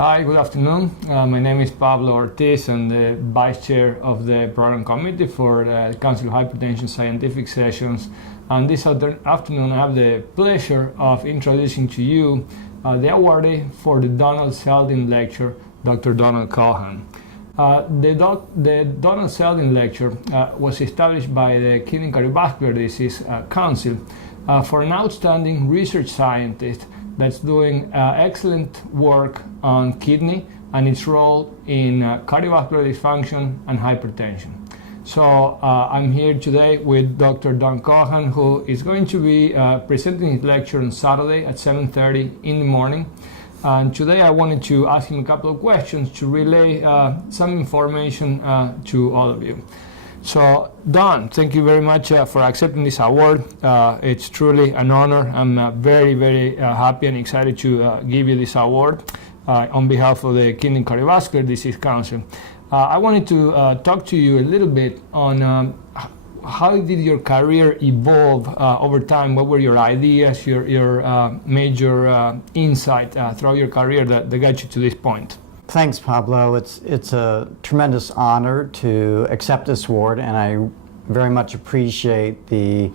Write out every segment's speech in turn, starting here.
Hi, good afternoon. My name is Pablo Ortiz. I'm the Vice Chair of the Program Committee for the Council of Hypertension Scientific Sessions. And this afternoon I have the pleasure of introducing to you the awardee for the Donald Seldin Lecture, Dr. Donald Kohan. The Donald Seldin Lecture was established by the Kidney Cardiovascular Disease Council for an outstanding research scientist that's doing excellent work on kidney and its role in cardiovascular dysfunction and hypertension. So I'm here today with Dr. Don Kohan, who is going to be presenting his lecture on Saturday at 7:30 in the morning. And today I wanted to ask him a couple of questions to relay some information to all of you. So, Don, thank you very much for accepting this award. It's truly an honor. I'm very, very happy and excited to give you this award on behalf of the Kidney Cardiovascular Disease Council. I wanted to talk to you a little bit on how did your career evolve over time? What were your ideas, your major insight throughout your career that got you to this point? Thanks, Pablo. It's a tremendous honor to accept this award, and I very much appreciate the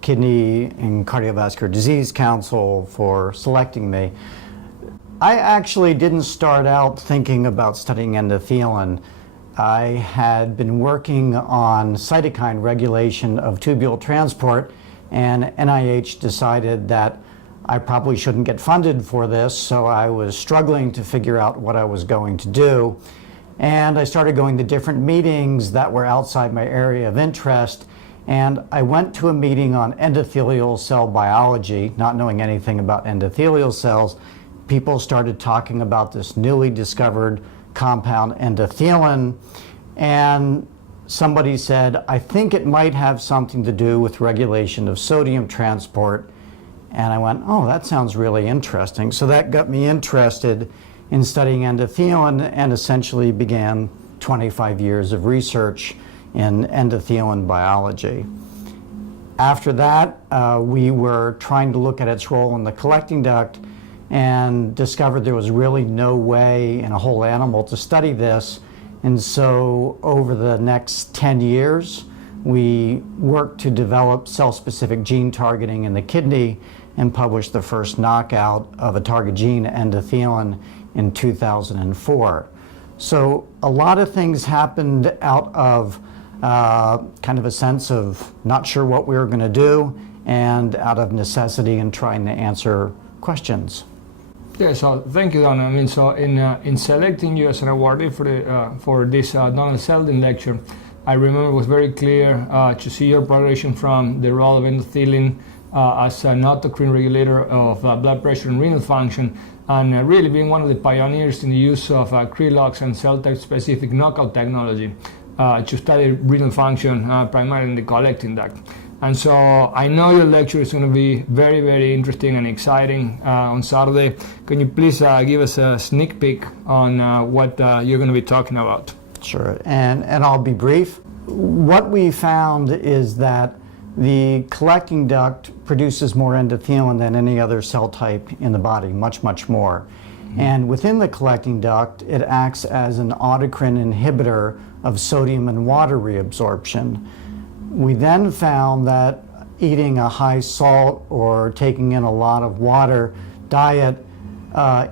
Kidney and Cardiovascular Disease Council for selecting me. I actually didn't start out thinking about studying endothelin. I had been working on cytokine regulation of tubule transport, and NIH decided that I probably shouldn't get funded for this, so I was struggling to figure out what I was going to do. And I started going to different meetings that were outside my area of interest, and I went to a meeting on endothelial cell biology, not knowing anything about endothelial cells. People started talking about this newly discovered compound endothelin, and somebody said, I think it might have something to do with regulation of sodium transport. And I went, oh, that sounds really interesting. So that got me interested in studying endothelin and essentially began 25 years of research in endothelin biology. After that, we were trying to look at its role in the collecting duct and discovered there was really no way in a whole animal to study this. And so over the next 10 years, we worked to develop cell-specific gene targeting in the kidney and published the first knockout of a target gene, endothelin, in 2004. So a lot of things happened out of kind of a sense of not sure what we were going to do and out of necessity and trying to answer questions. Yeah, so thank you, Don. I mean, so in selecting you as an awardee for this Donald Seldin lecture, I remember it was very clear to see your progression from the role of endothelin as an autocrine regulator of blood pressure and renal function, and really being one of the pioneers in the use of Krelox and cell-type specific knockout technology to study renal function primarily in the collecting duct. And so I know your lecture is going to be very, very interesting and exciting on Saturday. Can you please give us a sneak peek on what you're going to be talking about? Sure, and I'll be brief. What we found is that the collecting duct produces more endothelin than any other cell type in the body, much, much more. Mm-hmm. And within the collecting duct, it acts as an autocrine inhibitor of sodium and water reabsorption. We then found that eating a high salt or taking in a lot of water diet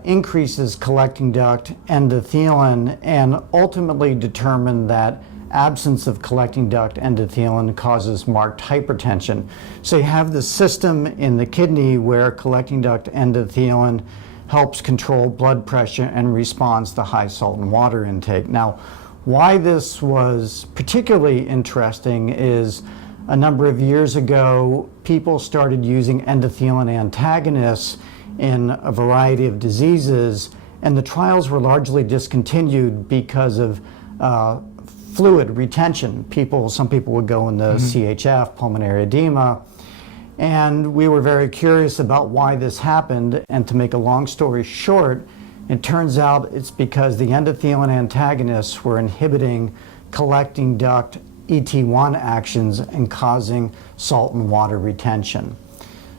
increases collecting duct endothelin, and ultimately determined that absence of collecting duct endothelin causes marked hypertension. So you have the system in the kidney where collecting duct endothelin helps control blood pressure and responds to high salt and water intake. Now, why this was particularly interesting is a number of years ago, people started using endothelin antagonists in a variety of diseases, and the trials were largely discontinued because of fluid retention. Some people would go into CHF, pulmonary edema, and we were very curious about why this happened. And to make a long story short, it turns out it's because the endothelin antagonists were inhibiting collecting duct ET1 actions and causing salt and water retention.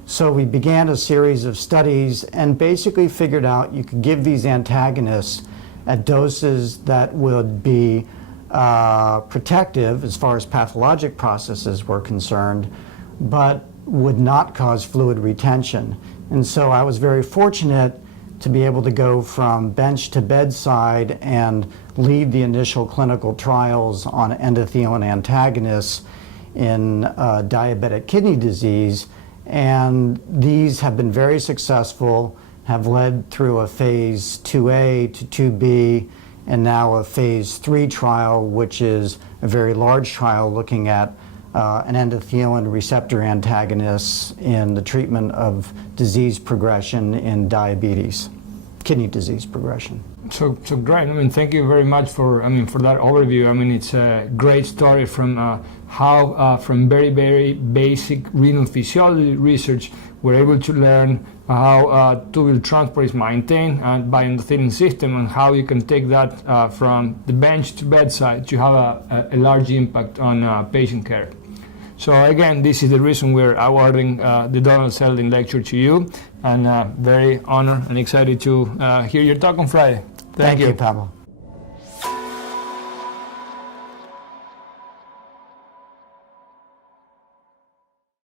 So we began a series of studies and basically figured out you could give these antagonists at doses that would be protective as far as pathologic processes were concerned, but would not cause fluid retention. And so I was very fortunate to be able to go from bench to bedside and lead the initial clinical trials on endothelin antagonists in diabetic kidney disease. And these have been very successful, have led through a phase 2A to 2B, and now a phase 3 trial, which is a very large trial looking at an endothelin receptor antagonist in the treatment of disease progression in diabetes, kidney disease progression. So great. I mean, thank you very much for that overview. I mean, it's a great story from how from very basic renal physiology research we're able to learn how tubule transport is maintained by endothelin system, and how you can take that from the bench to bedside to have a large impact on patient care. So again, this is the reason we're awarding the Donald Seldin Lecture to you, and very honored and excited to hear your talk on Friday. Thank you, Pablo.